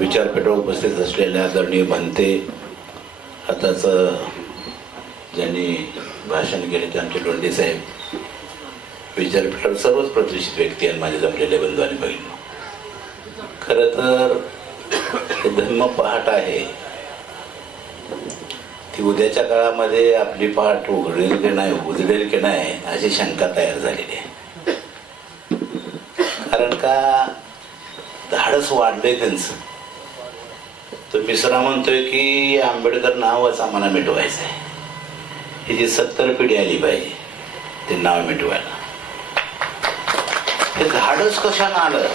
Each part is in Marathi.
विचारपीठावर उपस्थित असलेल्या आदरणीय म्हणते आताच ज्यांनी भाषण केले ते आमचे लोंढे साहेब. विचारपीठावर सर्वच प्रतिष्ठित व्यक्ती आणि माझे जमलेले बंधू आणि बहीण खरं तर हे धर्म पहाट आहे. ती उद्याच्या काळामध्ये आपली पहाट उघडेल की नाही उजडेल की नाही अशी शंका तयार झालेली आहे. कारण का धाडस वाढलंय त्यांचं. तो मिश्रा म्हणतोय की आंबेडकर नावच आम्हाला मिटवायचं आहे ही जी सत्तर पिढी आली पाहिजे ते नाव मिटवायला. हे धाडस कशानं आलं?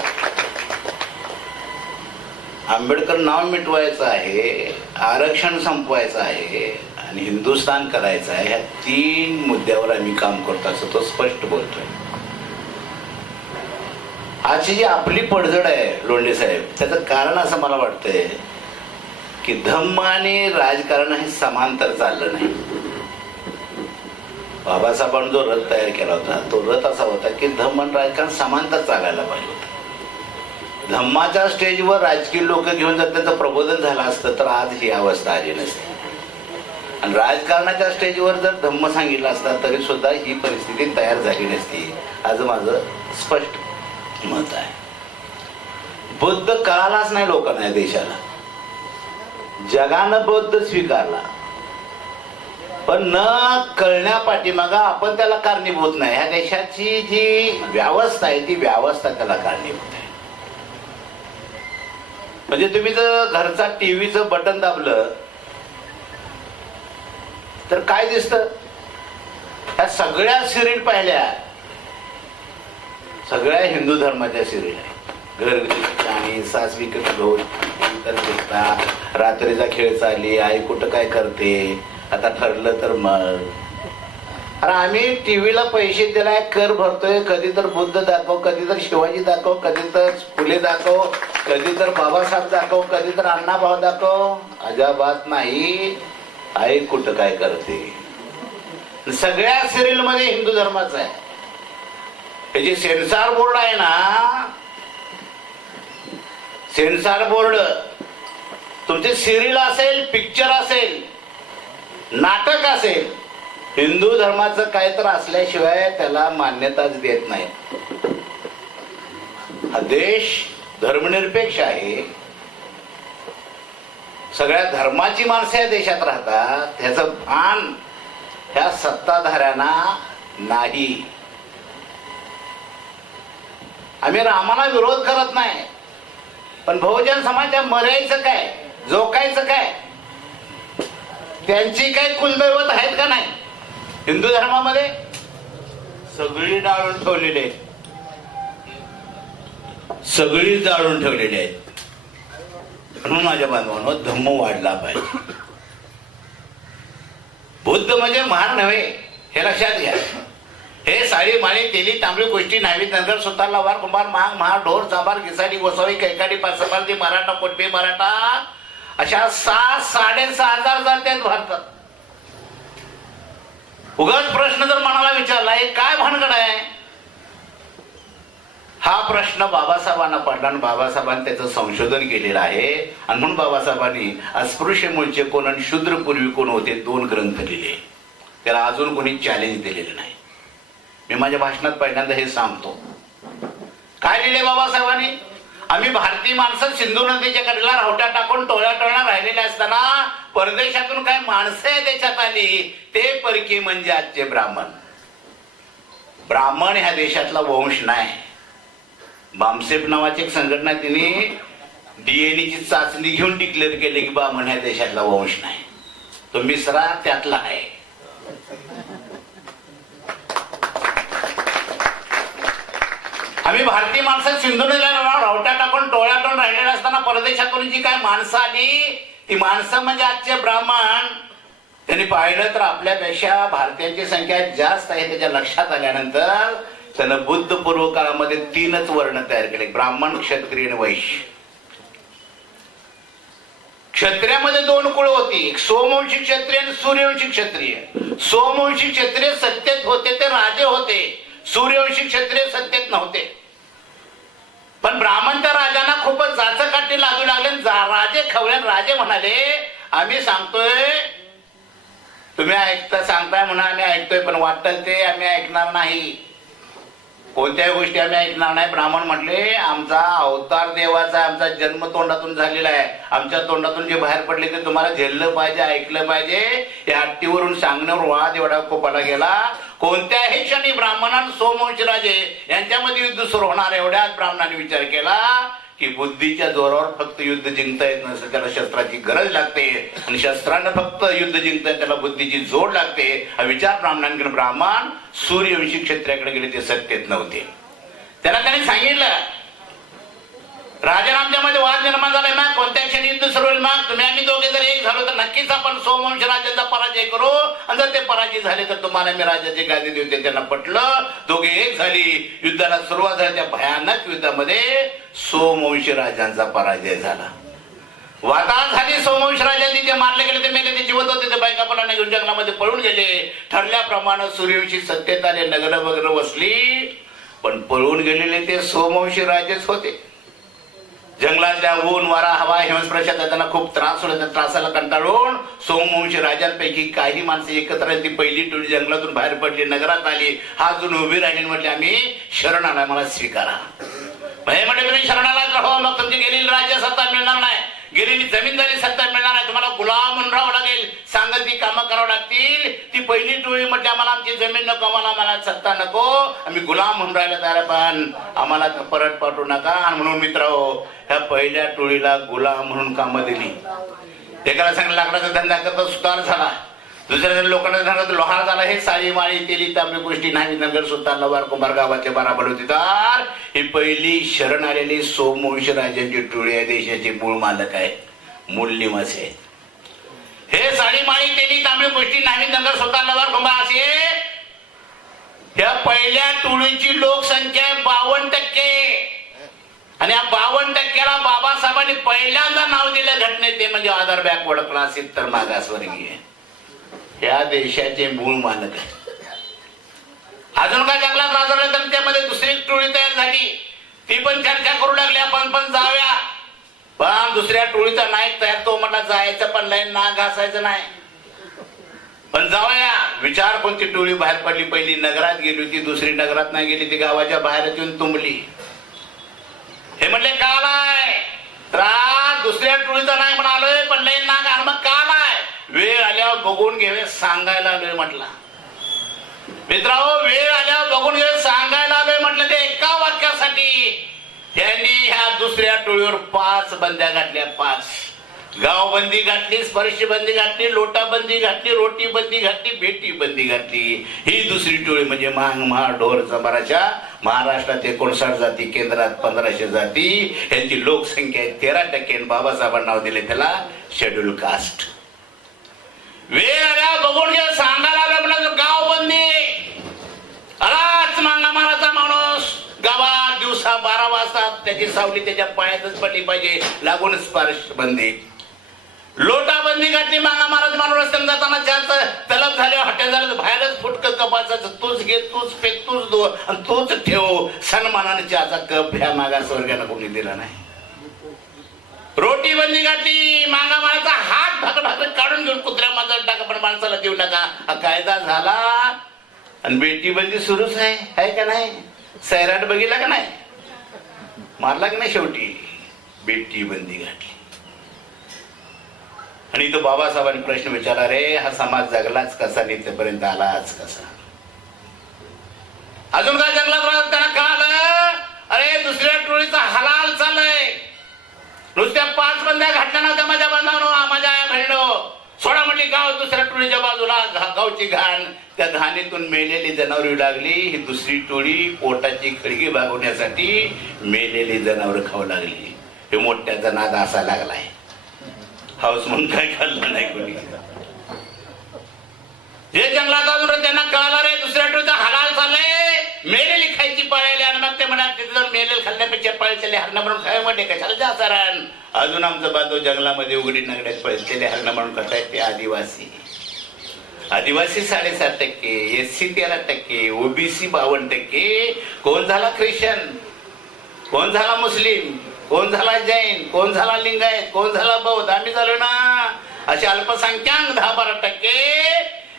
आंबेडकर नाव मिटवायचं आहे आरक्षण संपवायचं आहे आणि हिंदुस्थान करायचं आहे ह्या तीन मुद्द्यावर आम्ही काम करतो असं तो स्पष्ट बोलतोय. आजची जी आपली पडझड आहे लोंढे साहेब त्याचं कारण असं मला वाटतंय की धम्म आणि राजकारण हे समांतर चाललं नाही. बाबासाहेबांनी जो रथ तयार केला होता तो रथ असा होता की धम्म आणि राजकारण समांतर चालायला पाहिजे होतं. धम्माच्या स्टेजवर राजकीय लोक घेऊन जर त्यांचं प्रबोधन झालं असतं तर आज ही अवस्था आली नसती. आणि राजकारणाच्या स्टेजवर जर धम्म सांगितला असता तरी सुद्धा ही परिस्थिती तयार झाली नसती. आज माझं स्पष्ट मत आहे. बुद्ध कळालाच नाही लोकांना या देशाला. जगानं बौद्ध स्वीकारला. पण न कळण्या पाठीमागा आपण त्याला कारणीभूत नाही. ह्या देशाची जी व्यवस्था आहे ती व्यवस्था त्याला कारणीभूत आहे. म्हणजे तुम्ही जर घरचा टीव्हीचं बटन दाबलं तर काय दिसतं? ह्या सगळ्या सिरीड पाहिल्या सगळ्या हिंदू धर्माच्या सिरीड आहे घरगुती आणि सास विकत घेऊन इतर रात्रीचा खेळ चालली आई कुठं काय करते? आता ठरलं तर मग. अरे आम्ही टीव्हीला पैसे दिलाय कर भरतोय कधी तर बुद्ध दाखव कधी तर शिवाजी दाखव कधी तर फुले दाखव कधी तर बाबासाहेब दाखव कधी तर अण्णाभाऊ दाखव. अजाबात नाही आई कुठं काय करते? सगळ्या सिरियलमध्ये हिंदू धर्माच आहे. हे जे सेन्सार बोर्ड आहे ना सेन्सॉर बोर्ड. तुमचे सिरियल असेल पिक्चर असेल नाटक असेल हिंदू धर्माचं काय तर असल्याशिवाय त्याला मान्यताच देत नाही. हा देश धर्मनिरपेक्ष आहे. सगळ्या धर्माची माणसं या देशात राहतात ह्याचं भान ह्या सत्ताधाऱ्यांना नाही. आम्ही रामाला विरोध करत नाही. पण बहुजन समाजाच्या मरायचं काय? जोकायचं काय? त्यांची काही कुलदैवत आहेत का नाही? हिंदू धर्मामध्ये सगळी डाळून ठेवलेली आहेत. सगळी जाळून ठेवलेली आहेत. म्हणून माझ्या बांधवांनो धम्म वाढला पाहिजे. बुद्ध म्हणजे महान नव्हे हे लक्षात घ्या. हे साडी माळी तेली तांबडी गोष्टी न्हावी नंतर सुतार लवार कुंभार महाग महार ढोर चाबार घिसाडी गोसावी कैकाडी पासपारती मराठा कोटबी मराठा. अशा सहा साडेसहा हजार जात्यात भारतात उगाच प्रश्न जर मनाला विचारला हे काय भानगड आहे? हा प्रश्न बाबासाहेबांना पडला आणि बाबासाहेबांनी त्याचं संशोधन केलेलं आहे. आणि म्हणून बाबासाहेबांनी अस्पृश्य मूळचे कोण आणि शूद्र पूर्वी कोण होते दोन ग्रंथ लिहिले. त्याला अजून कोणी चॅलेंज दिलेलं नाही. मी माझ्या भाषणात पहिल्यांदा हे सांगतो. काय लिहिले बाबासाहेबांनी? आम्ही भारतीय माणसं सिंधू नदीच्या कडेला रावट्या टाकून टोळ्या टोळ्या राहिलेल्या असताना परदेशातून काय माणसं या देशात आली? ते परकी म्हणजे आजचे ब्राह्मण. ब्राह्मण ह्या देशातला वंश नाही. बामसेप नावाची एक संघटना तिने डीएनएची चाचणी घेऊन डिक्लेअर केली की ब्राह्मण ह्या देशातला वंश नाही. तो मिसरा त्यातला आहे. आम्ही भारतीय माणसं सिंधू नदीला रावट्या टाकून टोळ्यातून टाकून असताना परदेशातून जी काय माणसं आली ती माणसं म्हणजे आजचे ब्राह्मण. त्यांनी पाहिलं तर आपल्यापेक्षा भारतीयांची संख्या जास्त आहे त्याच्या लक्षात आल्यानंतर त्यानं बुद्ध पूर्व काळामध्ये तीनच वर्ण तयार केले ब्राह्मण क्षत्रिय आणि वैश्य. क्षत्रियामध्ये दोन कुळ होती एक सोमवंशी क्षत्रिय आणि सूर्यवंशी क्षत्रिय. सोमवंशी क्षत्रिय सत्तेत होते ते राजे होते. सूर्यवंशी क्षत्रिय सत्तेत नव्हते. पण ब्राह्मणच्या राजांना खूपच जाचं काठी लागू लागले राजे खवळे राजे म्हणाले आम्ही सांगतोय तुम्ही ऐकता सांगताय म्हणून आम्ही ऐकतोय पण वाटतं ते आम्ही ऐकणार नाही. कोणत्याही गोष्टी आम्ही ऐकणार नाही. ब्राह्मण म्हटले आमचा अवतार देवाचा आमचा जन्म तोंडातून झालेला आहे. आमच्या तोंडातून जे बाहेर पडले ते तुम्हाला झेललं पाहिजे ऐकलं पाहिजे. या हट्टीवरून सांगण्यावर वाद एवढा कोपाला गेला. कोणत्याही क्षणी ब्राह्मणां सोमवंशराजे यांच्यामध्ये युद्ध सुरू होणार एवढ्याच ब्राह्मणाने विचार केला की बुद्धीच्या जोरावर फक्त युद्ध जिंकता येत नसेल त्याला शस्त्राची गरज लागते. आणि शस्त्रानं फक्त युद्ध जिंकता त्याला बुद्धीची जोड लागते. हा विचार ब्राह्मणांकडे ब्राह्मण सूर्यवंशी क्षेत्राकडे गेले ते सत्तेत नव्हते. त्याला त्याने सांगितलं राजारामच्यामध्ये वाद निर्माण झालाय मग कोणत्या क्षणी युद्ध सुरू होईल मग. तुम्ही आम्ही दोघे जर एक झालो तर नक्कीच आपण सोमवंश राजाचा पराजय करू. आणि जर ते पराजय झाले तर तुम्हाला मी राजाची गादी देऊ त्यांना पटलं. दोघे एक झाली. युद्धाला सुरुवात झाली. त्या भयानक युद्धामध्ये सोमवंशी राजांचा पराजय झाला. वाता झाली. सोमवंश राजांनी जे मारले गेले ते मेले ते जिवंत होते. ते बायकापणाने घेऊन जंगलामध्ये पळून गेले. ठरल्याप्रमाणे सूर्यवंशी सत्तेत आले नगर वगैरे वसली. पण पळून गेलेले ते सोमवंशी राजेच होते. जंगलातल्या ऊन वारा हवा हिमस्पर्शात त्यांना खूप त्रास होतो. त्या त्रासाला कंटाळून सोमवंशी राजांपैकी काही माणसं एकत्र ती पहिली टोळी जंगलातून बाहेर पडली नगरात आली. हा अजून उभी राहिली म्हटली आम्ही शरण आला मला स्वीकारा. म्हणजे म्हटलं तुम्ही शरणाला राहा मग तुमची गेलेली राज्य सत्ता मिळणार नाही. गेलेली जमीनदारी सत्ता मिळणार नाही. तुम्हाला गुलाम म्हणून राहावं लागेल. सांगत ती कामं करावं लागतील. ती पहिली टोळी म्हटली आम्हाला आमची जमीन नको आम्हाला आम्हाला सत्ता नको. आम्ही गुलाम म्हणून राहिला तयार पण आम्हाला परत पाठवू नका. आणि म्हणून मित्र हो, ह्या पहिल्या टोळीला गुलाम म्हणून कामं दिली. एकाला सांगितलं लाकडाचा धंदा करता सुतार झाला. दुसऱ्या लोकांना सांगत लोहार झाला हे साळी माळी तेली तांबे गोष्टी नाही. नगर सुद्धा नवार कुंभार गावाचे बराबर होते तर ही पहिली शरण आलेली सोमवंश राजांची टोळी आहे देशाचे मूळ मालक आहे. मूळ निवासी आहे. हे साडी माळी तेली तांबडी गोष्टी नाही. नगर सुद्धा नवार कुंभार असे या पहिल्या टोळीची लोकसंख्या आहे बावन्न टक्के. आणि या बावन्न टक्क्याला बाबासाहेबांनी पहिल्यांदा नाव दिलं घटनेत. ते म्हणजे आधार बॅकवर्ड क्लास तर मागासवर्गीय. ह्या देशाचे मूळ मालक आहे अजून काय जंगलात राजवलं तर त्यामध्ये दुसरी टोळी तयार झाली. ती पण चर्चा करू लागली आपण पण जाऊया पण दुसऱ्या टोळीचा नायक तयार तो म्हटला जायचं पण नाही ना घासायचं नाही. पण जाऊया विचार कोणती टोळी बाहेर पडली? पहिली नगरात गेली होती दुसरी नगरात नाही गेली ती गावाच्या बाहेर येऊन तुंबली. हे म्हणले काल आहे. दुसऱ्या टोळीचा नाही म्हणालोय पण लई नाग मग काल आहे. वेळ आल्यावर बघून घेवे सांगायला आलोय म्हटला. मित्रांनो वेळ आल्यावर बघून घेवे सांगायला आलोय म्हटलं ते एका वाक्यासाठी. त्यांनी ह्या दुसऱ्या टोळीवर पाच बंद्या घातल्या पाच. गावबंदी घातली स्पर्शबंदी घातली लोटाबंदी घातली रोटी बंदी घातली भेटी बंदी घातली. ही दुसरी टोळी म्हणजे मांग महाड ढोर चंबाराच्या महाराष्ट्रात एकोणसाठ जाती केंद्रात पंधराशे जाती. यांची लोकसंख्या आहे तेरा टक्के बाबासाहेबांना नाव दिले त्याला शेड्यूल कास्ट. वेळ आल्या बघून घ्या सांगायला आलं गाव बंदी. आलाच मांगा माराचा माणूस. गावात दिवसा बारा वाजता त्याची सावली त्याच्या पायातच पडली पाहिजे लागून स्पर्श बंदी लोटाबंदी घातली मांगा महाराज माणूस रस्त्याने जाताना जास्त तलब झाले हट्या झालं तर बाहेरच फुटक कपाचं तूच घे तूच फेक तूच दो आणि तूच ठेव. सन्मानाने चहाचा कप ह्या मागास वर्गाला कोणी दिला नाही. रोटी बंदी घातली मागा माराचा हात भाग भाग काढून घेऊन कुत्र्या माणसाला टाका पण माणसाला देऊ नका. हा कायदा झाला. आणि बेटी बंदी सुरूच आहे. आहे का नाही? सैराट बघितला का नाही? मारला की नाही शेवटी? बेटी बंदी घातली. आणि तो बाबासाहेबांनी प्रश्न विचारला रे हा समाज जगलाच कसा? नित्यपर्यंत आलाच कसा? अजून काय जगला त्यांना का आलं अरे दुसऱ्या टोळीचा हलाल चालय नुसत्या पाच बंद्या घातल्या नव्हत्या माझ्या बांधवानो माझ्या आया बहिणो सोडा म्हटली गाव दुसऱ्या टोळीच्या बाजूला गावची घाण. त्या घाणीतून मेलेली जनावर लागली ही दुसरी टोळी पोटाची खडगी भागवण्यासाठी मेलेली जनावर खाऊ लागली. हे मोठ्याचा नाद असा लागलाय. हाऊस म्हणून काय खाल्लं नाही कोणी? जे जंगलात अजून त्यांना कळालं रे दुसऱ्या टोळीचा हलाल चाललंय मेलेली खायची पळायली आणि मग ते म्हणा तिथे जर मेलेल खाल्ल्यापेक्षा हरणं म्हणून काय म्हणते कशाला जा अजून आमचं बांधव जंगलामध्ये उघडी नगड्यात पळचले हरणं म्हणून खातायत ते आदिवासी. आदिवासी साडेसात टक्के एस सी तेरा टक्के ओबीसी बावन्न टक्के. कोण झाला ख्रिश्चन? कोण झाला मुस्लिम? कोण झाला जैन? कोण झाला लिंगायत? कोण झाला बौद्ध? आम्ही झालो ना. असे अल्पसंख्याक दहा बारा टक्के.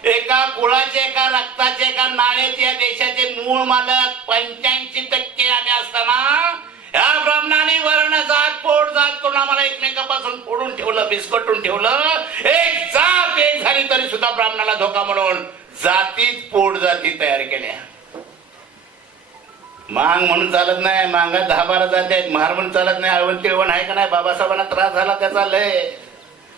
एका कुळाचे एका रक्ताचे एका नाण्याचे या देशाचे मूळ मालक पंच्याऐंशी टक्के आम्ही असताना या ब्राह्मणाने वर्ण जात पोट जात करून आम्हाला एकमेकापासून फोडून ठेवलं बिस्कटून ठेवलं. एक जात एक झाली तरी सुद्धा ब्राह्मणाला धोका म्हणून जातीच पोट जाती तयार केल्या. मांग म्हणून चालत नाही मांगात दहा बारा जाती आहेत महार म्हणून चालत नाही अळवण तिळवण आहे का नाही बाबासाहेबांना त्रास झाला त्याचा लय.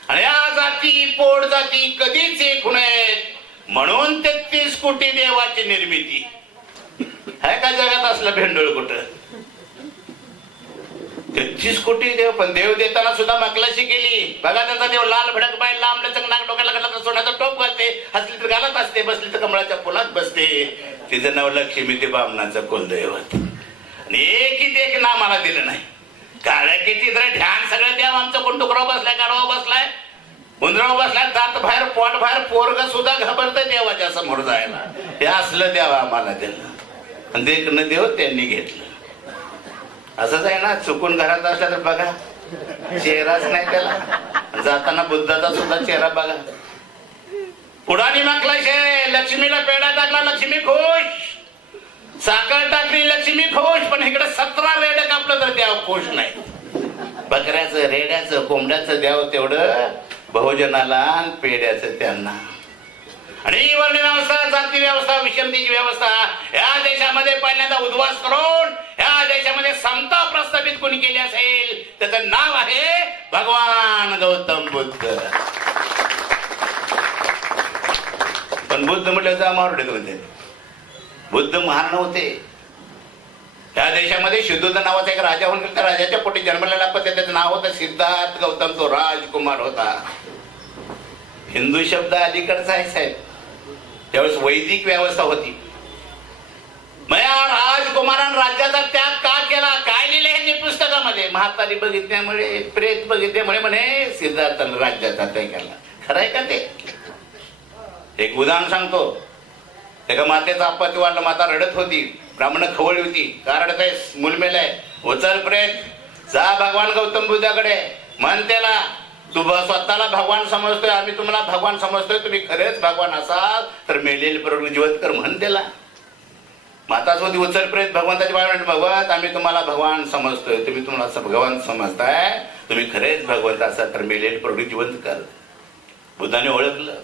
आणि या जाती पोट जाती कधीच एक नयेत. म्हणून तेहतीस कोटी देवाची निर्मिती. आहे का जगात असलं भेंडोळ कुठं? तेहतीस कोटी देव पण देव देताना सुद्धा मकलाशी केली. बघा त्याचा देव लाल भडक बाय लांब लचक नाक डोक्याला घातला सोन्याचा टोप घालते. हसली तर घालत असते बसली तर कमळाच्या फुलात बसते. तिचं नाव लक्ष्मी ते बामणाचं कुलदैवत. आणि एकही एक ना मला दिलं नाही. काळ्या किती तर ध्यान सगळं देव आमचं कोण डुकराव बसलाय गाडवा बसलाय? उंदराव बसलाय दात बाहेर पोट बाहेर पोरग सुद्धा घाबरत देवाच्या समोर जायला. हे असलं देवा आम्हाला दिलं. आणि देखणं देव त्यांनी घेतलं. असंच आहे ना चुकून घरात असला तर बघा. चेहराच नाही त्याला. जाताना बुद्धाचा सुद्धा चेहरा बघा. पुढानी मागला शे लक्ष्मीला पेढा टाकला लक्ष्मी खुश. साखर टाकली लक्ष्मी खुश. पण इकडे सतरा रेड कापलं तर द्याव खुश नाही. बकऱ्याचं रेड्याचं कोंबड्याचं द्याव तेवढं. बहुजनाला पेड्याचं त्यांना. आणि ही वर्ण व्यवस्था जाती व्यवस्था विषमतेची व्यवस्था या देशामध्ये पहिल्यांदा उद्वास करून या देशामध्ये समता प्रस्थापित कोणी केली असेल त्याचं नाव आहे भगवान गौतम बुद्ध. पण बुद्ध म्हटलं जा मारुडे म्हणते बुद्ध महान होते त्या देशामध्ये शुद्धोद नावाचा एक राजा होऊन त्या राजाच्या पोटी जन्मलेला पण त्याचं नाव होतं सिद्धार्थ गौतम तो राजकुमार होता. हिंदू शब्द अलीकडचा आहे साहेब. त्यावेळेस वैदिक व्यवस्था होती. मया राजकुमारान राज्याचा त्याग का केला? काय लिहिले ह्यांनी पुस्तकामध्ये? म्हातारी बघितल्यामुळे प्रेत बघितल्यामुळे म्हणे सिद्धार्थानं राज्याचा त्याग केला. खरं आहे का ते? एक उदाहरण सांगतो. एका मातेचा आपत्ती वाढलं माता रडत होती. ब्राह्मण खवळी होती. का रडत आहे मुलमेल आहे. उचल प्रेत. जा भगवान गौतम बुद्धाकडे. म्हण त्याला तू स्वतःला भगवान समजतोय आम्ही तुम्हाला भगवान समजतोय तुम्ही खरेच भगवान असाल तर मेलेले प्रभू जिवंत कर म्हण त्याला. माताच होती भगवंताची बाळ भगवत आम्ही तुम्हाला भगवान समजतोय तुम्ही तुम्हाला असं भगवान समजताय तुम्ही खरेच भगवंत असाल तर मेलेले प्रभू जिवंत कर बुद्धाने ओळखलं.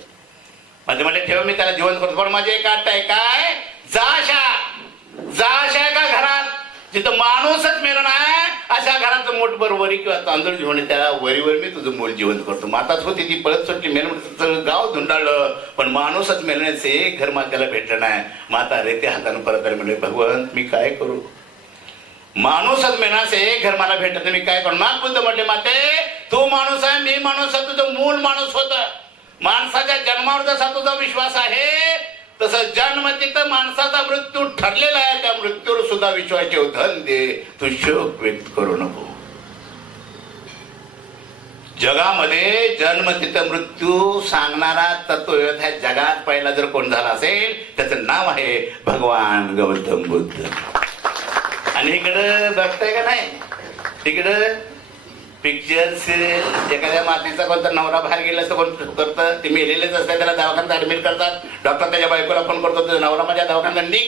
म्हणजे म्हटलं ठेव मी त्याला जिवंत करतो. पण माझे एक आठ आहे काय? जाशा जाशा का घरात? जिथं माणूसच मेलो नाही अशा घरात मोठभर वरी किंवा तांदूळ घेऊन त्याला वरीवर मी तुझं मूल जिवंत करतो. माताच होती ती पळत सुटली. मेल गाव धुंडाळलं. पण माणूसच मेलण्याचं एक घर मात्याला भेटलं नाही. माता रेते हातानं परत आले. म्हणले भगवंत मी काय करू? माणूसच मेनास एक घर मला भेटत नाही, मी काय करू? माग बुद्ध म्हटले माते तू माणूस आहे मी माणूस आहे. तुझं मूल माणूस होत. माणसाच्या जन्मावर जसा तुझा विश्वास आहे तसं जन्म तिथं माणसाचा मृत्यू ठरलेला आहे त्या मृत्यूवर सुद्धा विश्वाचे धन दे. तू शोक व्यक्त करू नको. जगामध्ये जन्म तिथं मृत्यू सांगणारा तत्व ह्या जगात पहिला जर कोण झाला असेल त्याचं नाव आहे भगवान गौतम बुद्ध. आणि इकडं बघताय का नाही? तिकडं पिक्चर सिरियल एखाद्या मातीचा कोणता नवरा बाहेर गेला तर कोण करतं? ते मेलेलेच असतात त्याला दवाखान्यात ऍडमिट करतात. डॉक्टर त्याच्या बायकोला फोन करतो तुझा नवरा माझ्या दवाखान्यात निघ.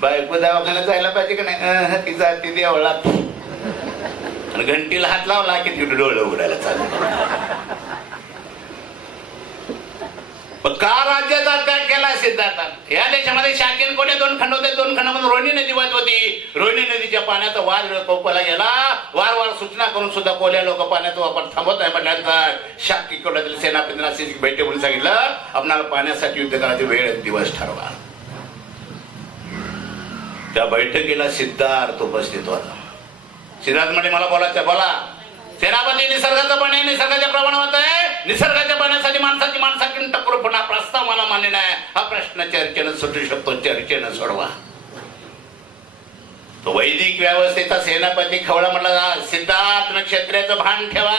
बायको दवाखान्यात जायला पाहिजे का नाही? तिचा ती जाती देवळात. आणि घंटीला हात लावला की तिथे डोळं उघडायला चालू. का राज्याचा त्याग केला सिद्धार्थात या देशामध्ये शाकीन कोणे? दोन खंड होते. दोन खंडामध्ये रोहिणी नदी वाहत होती. रोहिणी नदीच्या पाण्याचा वार कोपला गेला. वार वार सूचना करून सुद्धा कोल्या लोक पाण्याचा वापर थांबवत आहे म्हटल्यानंतर शाकी कोट्यातील सेनापतींना भेटे म्हणून सांगितलं. आपणाला पाण्यासाठी युद्ध करायचे वेळ दिवस ठरवा. त्या बैठकीला सिद्धार्थ उपस्थित होता. सिद्धार्थ म्हणजे मला बोलायचं बोला. सेनापती निसर्गाचं पाणी निसर्गाच्या प्रमाणात आहे. निसर्गाच्या पाण्यासाठी माणसाची माणसाची टक्करपणा प्रस्ताव मला मान्य नाही. हा प्रश्न चर्चेनं सुटू शकतो चर्चेनं सोडवा. तो वैदिक व्यवस्थेचा सेनापती खवळा म्हटला सिद्धार्थ न भान ठेवा.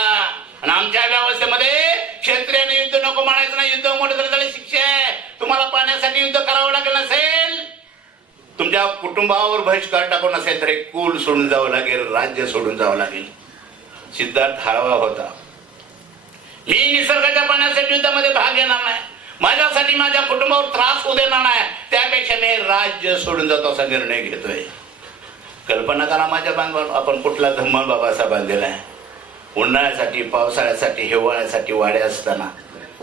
आणि आमच्या व्यवस्थेमध्ये क्षत्रियाने युद्ध नको म्हणायचं नाही युद्ध मोठं झालं शिक्षा आहे. तुम्हाला पाण्यासाठी युद्ध करावं लागेल नसेल? तुमच्या कुटुंबावर बहिष्कार टाकून असेल तर एक कुल सोडून जावं लागेल राज्य सोडून जावं लागेल. सिद्धार्थ हळवा होता. मी निसर्गाच्या पाण्यासाठी युद्धामध्ये भाग घेणार नाही. माझ्यासाठी माझ्या कुटुंबावर त्रास होऊ देणार नाही. त्यापेक्षा मी राज्य सोडून जातो असा निर्णय घेतोय. कल्पना करा माझ्या बांधवांनो आपण कुठला धम्मल बाबासाहेब बांधलेला आहे? उन्हाळ्यासाठी पावसाळ्यासाठी हिवाळ्यासाठी वाड्या असताना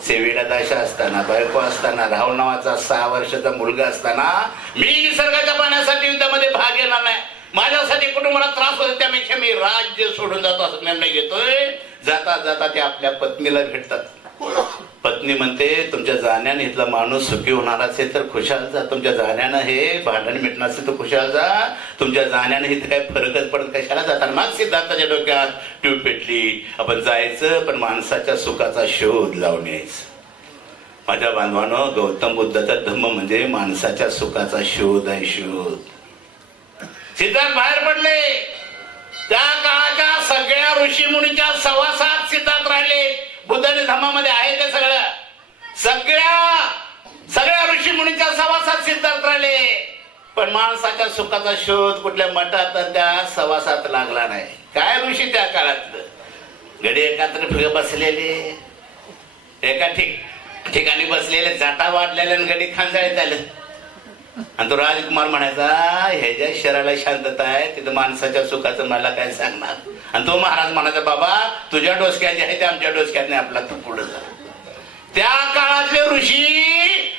सेवेला दाशा असताना बायको असताना राहुल नावाचा सहा वर्षाचा मुलगा असताना मी निसर्गाच्या पाण्यासाठी युद्धामध्ये भाग घेणार नाही. माझ्यासाठी कुटुंबाला त्रास होतो त्यापेक्षा मी राज्य सोडून जातो असं निर्णय घेतोय. जाता जाता ते आपल्या पत्नीला भेटतात. पत्नी म्हणते तुमच्या जाण्याने इथला माणूस सुखी होणार असेल तर खुशाल जा. तुमच्या जाण्यानं हे भांडण मिटणार असेल तर खुशाल जा. तुमच्या जाण्याने इथं काही फरकच पडत कशाला जाताना मग सिद्धार्थाच्या डोक्यात ट्यूब पेटली. आपण जायचं पण माणसाच्या सुखाचा शोध लावून यायचं. माझ्या बांधवानं गौतम बुद्धाचा धम्म म्हणजे माणसाच्या सुखाचा शोध आहे शोध. सिद्धार्थ बाहेर पडले. त्या काळाच्या सगळ्या ऋषी मुनीच्या सवासात सिद्धार्थ राहिले. बुद्धाने धर्मामध्ये आहे ते सगळं. सगळ्या सगळ्या ऋषी मुनीच्या सवासात सिद्धार्थ राहिले. पण माणसाच्या सुखाचा शोध कुठल्या मठात त्या सवासात लागला नाही. काय ऋषी त्या काळातलं? गडी एकात्र फिर बसलेले. एका ठिक ठिकाणी बसलेले जाता वाढलेले आणि गडी खांजाळीत आलं. आणि तो राजकुमार म्हणायचा ह्याच्या शरीराला शांतता आहे तिथं माणसाच्या सुखाचं मला काय सांगणार? आणि तो महाराज म्हणायचा बाबा तुझ्या डोसक्यात जे आहे ते आमच्या डोसक्यात नाही आपला तू पुढे जा. त्या काळातले ऋषी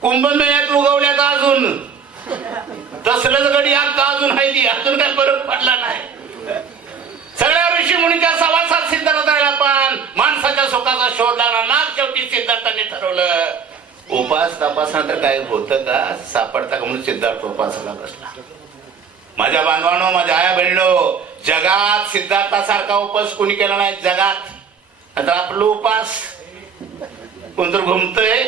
कुंभमेळ्यात उगवल्यात अजून. तसलंच गडी आता अजून आहे ती अजून काय फरक पडला नाही. सगळ्या ऋषी मुनीच्या सवासात सिद्धार्थ राहिला पण माणसाच्या सुखाचा शोध लागला ना शेवटी सिद्धार्थाने ठरवलं. उपास तपासनंतर काय होतं का? सापडता का म्हणून सिद्धार्थ उपासाला बसला. माझ्या बांधवानो माझ्या आया बहिणीनो जगात सिद्धार्थासारखा उपास कोणी केला नाही? जगात. आता आपलं उपास. कोणतर घुमतय?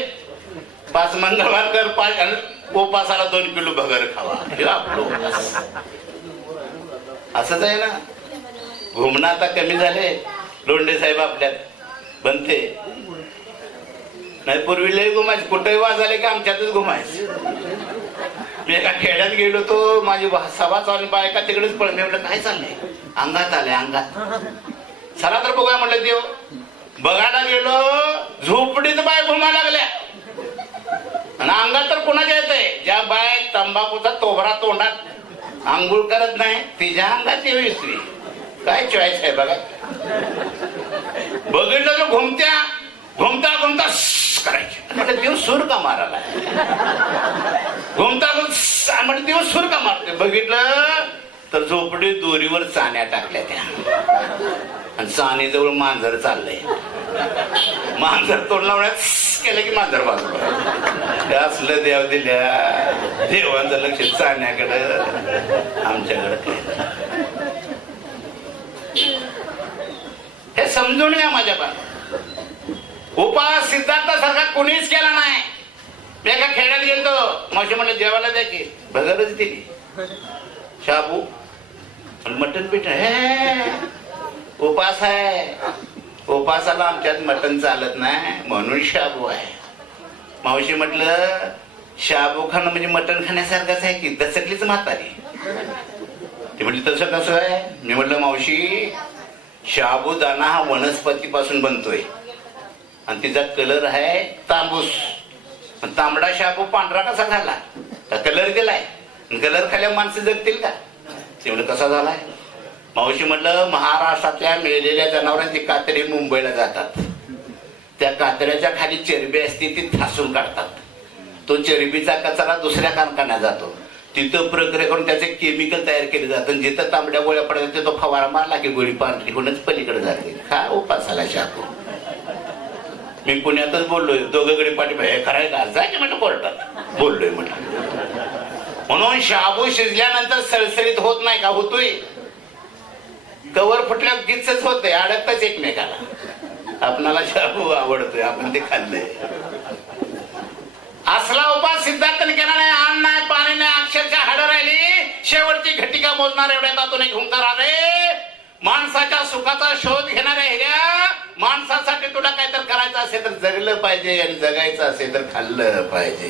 पाच मंगळवार कर पाच उपासाला दोन किलो भगर खावा. हे आपलं उपास. असंच आहे ना? घुमणं आता कमी झाले लोंढे साहेब आपल्यात बनते. नाही पूर्वी लय घुमायचे. कुठेही वाजाले की आमच्यातच घुमायच. मी एका खेड्यात गेलो तो माझी सभा चालू बायका तिकडेच पळ मी म्हटलं काय चाललंय? अंगात आलंय अंगात. चला तर बघूया म्हटलं देव. बघायला गेलो झोपडीत बाय घुमा लागल्या. आणि अंगात तर कोणाच्या येतंय? ज्या बाय तंबाखूचा तोभरा तोंडात आंघोळ करत नाही तिच्या अंगात येऊ स्त्री काय चॉईस आहे बघा. बघितलं तर घुमत्या. घुमता घुमता करायची. म्हटलं देव सूर का मारायला? घुमता घुम म्हटलं देव सूर का मारतोय? बघितलं? तर झोपडी दोरीवर चाण्या टाकल्या त्या. आणि चाणीजवळ मांजर चाललंय. मांजर तोंड लावण्यात केलं की मांजर बाजूला असलं देव दिल्या देवांचं लक्ष चाण्याकडं आमच्याकडं काय हे समजून घ्या माझ्या बाबा उपास सिद्धार्थासारखा कोणीच केला नाही. मी एका खेळात गेलतो. मावशी म्हणलं जेवायला द्यायची भगरच दिली शाबू आणि मटन पीठ हे उपास आहे. उपासाला आमच्यात मटन चालत नाही म्हणून शाबू आहे. मावशी म्हटलं शाबू खाणं म्हणजे मटण खाण्यासारखंच आहे की दसकलीच म्हातारी. ती म्हटली तसं कसं आहे? मी म्हटलं मावशी शाबुदाना हा वनस्पतीपासून बनतोय. आणि तिचा कलर आहे तांबूस. आणि तांबडा शाबू पांढरा कसा झाला? कलर दिलाय? कलर खाल्या माणसं जगतील का? ते म्हणलं कसा झालाय? मावशी म्हटलं महाराष्ट्रातल्या मेलेल्या जनावरांची कातडी मुंबईला जातात. त्या कातड्याच्या खाली चरबी असते ती ठासून काढतात. तो चरबीचा कचरा दुसऱ्या कारखान्यात जातो. तिथं प्रक्रिया करून त्याचे केमिकल तयार केले जातं जिथं तांबड्या गोळ्या पडतात तिथं फवारा मारला की गोळी पांढरी होऊनच पलीकडे जाते. का उपासाला शापू मी पुण्यातच बोललोय दोघकडे पाठी हे खरंय का? जायचं म्हटलं कोर्टात. बोललोय म्हटलं. म्हणून शाबू शिजल्यानंतर सळसळीत होत नाही का? होतोय. कवर फुटल्या गिच्चच होते अडकताच एकमेकाला. आपणाला शाबू आवडतोय आपण ते खाल्लंय. असला उपास सिद्धार्थने केला नाही अन्न नाही पाणी नाही अक्षरशः हाडं राहिली. शेवटची घटिका मोजणार एवढ्या तातून एक हुंकार आले. माणसाच्या सुखाचा शोध घेणाऱ्या ह्या माणसासाठी तुला काहीतरी करायचं असेल तर जगलं पाहिजे आणि जगायचं असेल तर खाल्लं पाहिजे.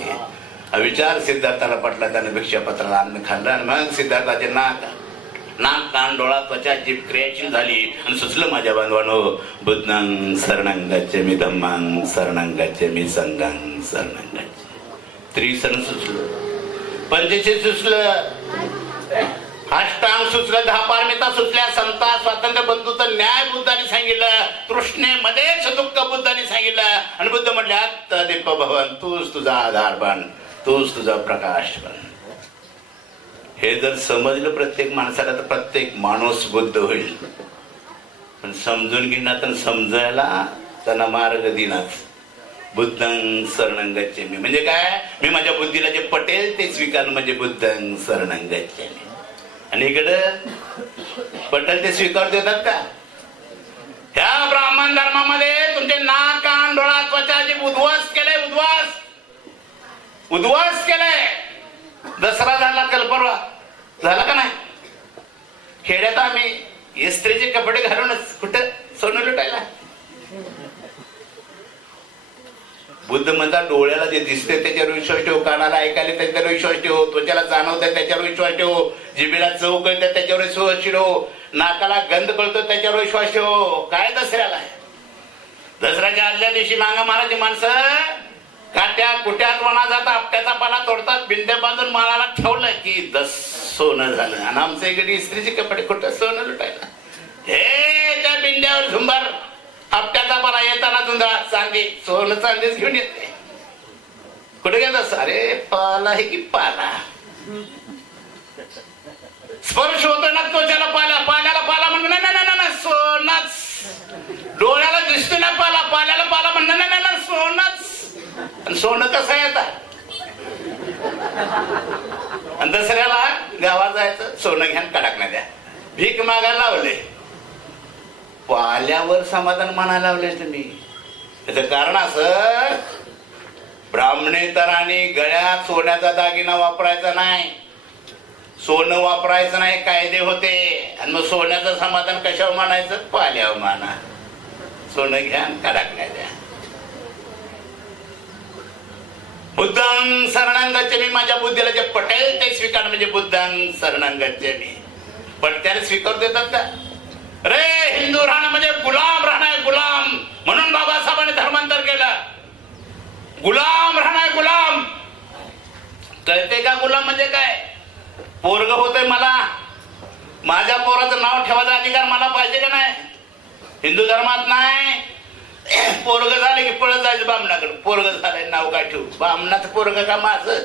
हा विचार सिद्धार्थाला पटला त्याने भिक्षापत्राला अन्न खाल्लं आणि मग सिद्धार्थाचे नाक नाक कान डोळा त्वचा जीप क्रियाशील झाली आणि सुचलं माझ्या बांधवानो बुद्धांग सरणांगाचे मी धम्मांग सरणांगाचे मी संगांग सरणांगाचे त्रिसण सुचलं. पंचशील सुचलं. अष्टांग सुचलं दहा पारमिता सुचल्या संता स्वातंत्र्य बंधूचं न्याय बुद्धाने सांगितलं तृष्णेमध्येच दुःख बुद्धाने सांगितलं. आणि बुद्ध म्हटल्या आत्ता दीप भवन तूच तुझा आधार बन तूच तुझा प्रकाश बन. हे जर समजलं प्रत्येक माणसाला तर प्रत्येक माणूस बुद्ध होईल. पण समजून घेणार तर समजायला त्यांना मार्ग दिनाच. बुद्धंग शरणंगाचे मी म्हणजे काय? मी माझ्या बुद्धीला जे पटेल ते स्वीकार म्हणजे बुद्धंग शरणंगाचे मी आणि इकडं पटेल ते स्वीकार देतात का? ह्या ब्राह्मण धर्मामध्ये तुमचे नाक कान डोळा त्वचा जे उद्ध्वस्त केले उद्ध्वस्त उद्ध्वस्त केलंय. दसरा झाला कल्परवा झाला का नाही? खेड्यात आम्ही इस्त्रीचे कपडे घालूनच कुठं सोनं लुटायला? बुद्ध म्हणतात डोळ्याला जे दिसते त्याच्यावर विश्वास ठेव कानाला ऐकायला त्याच्यावर विश्वास ठेव त्वचेला जाणवतं त्याच्यावर विश्वास ठेव जिभेला चव कळतं त्याच्यावर विश्वास ठेव नाकाला गंध कळतो त्याच्यावर विश्वास ठेव. काय दसऱ्याला दसऱ्याच्या आदल्या दिवशी मागा मारायची माणसं काट्या कुट्यात म्हणा जातात आपट्याचा पाला तोडतात बिंड्या बांधून माळाला ठेवलं की दस सोनं झालं. आणि आमच्या इकडे इस्त्रीचे कपडे कुठं सोनं लुटायला? हे त्या बिंड्यावर झुंबर. आपट्याचा मला येताना झुंजा चांदी सोनं चांदीच घेऊन येते. कुठे गेलं अरे पाला हे की पाला? स्पर्श होतो ना त्वचाला पाला पाल्याला पाला म्हणून ना ना ना ना सोनाच. डोळ्याला दिसतो ना पाला पाल्याला पाला म्हणणं ना ना ना सोनच. आणि सोनं कसं येतात आणि दसऱ्याला गावात जायचं सोनं घ्या कडकण्या द्या. भीक मागायला लावले पाल्यावर समाधान म्हणायला लावले तुम्ही त्याचं कारण असं ब्राह्मणेतराने गळ्यात सोन्याचा दागिना वापरायचा नाही. सोनं वापरायचं नाही कायदे होते. आणि मग सोन्याचं समाधान कशावर मानायचं? पाल्यावर माना. सोनं घ्या आणि कडकण्या द्या. बुद्धांग शरणांगाचे मी माझ्या बुद्धीला जे पटेल ते स्वीकार म्हणजे बुद्धांग शरणांगाचे मी पटत्याने स्वीकार देतात का? रे हिंदू राहणं म्हणजे गुलाम राहणं आहे गुलाम. म्हणून बाबासाहेबांनी धर्मांतर केलं. गुलाम राहणं आहे गुलाम. कळते का गुलाम म्हणजे काय? पोरग होतोय मला. माझ्या पोराचं नाव ठेवायचा अधिकार मला पाहिजे का नाही? हिंदू धर्मात नाही. पोरग झाले की पळत जायचं बामणाकडे. पोरग झालंय नाव काय ठेवू? बामणाचं पोरग का माझं?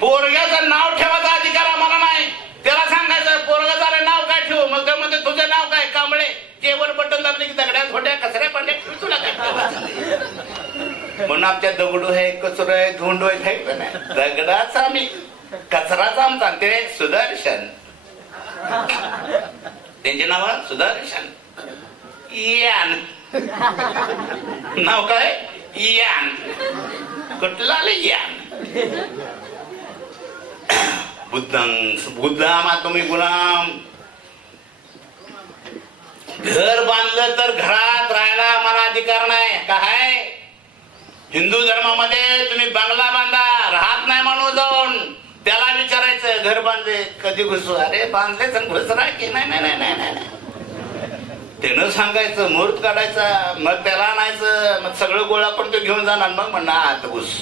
पोरग्याचं नाव ठेवायचा अधिकार आम्हाला नाही. त्याला सांगायचं पोरग झालं नाव काय ठेवू? मग काय म्हणते तुझं नाव काय? कांबळे. केवळ बटन दाबले की दगड्या थोड्या कचऱ्या पांड्या ठेवू तुला काय म्हणून आमच्या दगडू आहे कचरो आहे धुंड आहे काही पण दगडाचा आम्ही कचराचा आमचा. ते सुदर्शन. त्यांचे नाव सुदर्शन. यान नाव काय? यान कुठला आलं यान बुद्धांग बुद्धामा तुम्ही गुलाम. घर बांधलं तर घरात राहायला मला अधिकार नाही. काय हिंदू धर्मामध्ये तुम्ही बंगला बांधा राहत नाही म्हणून जाऊन. त्याला विचारायचं घर बांधले कधी घुसू? अरे बांधले तर घुसरा की? नाही नाही नाही नाही नाही त्यानं सांगायचं मुहूर्त काढायचा मग त्याला आणायचं मग सगळं गोळा पण तो घेऊन जाणार. मग म्हणणार आत घुस.